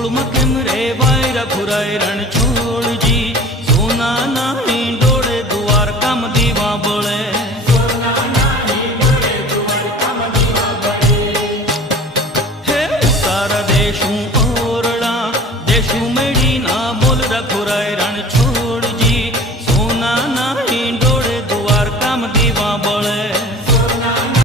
ડોળમાં કેમ રે વાયરા ફુરાય રણ છોડજી સોના નાહી ડોળે દુવાર કામ દીવા બળે. હે સારા દેશ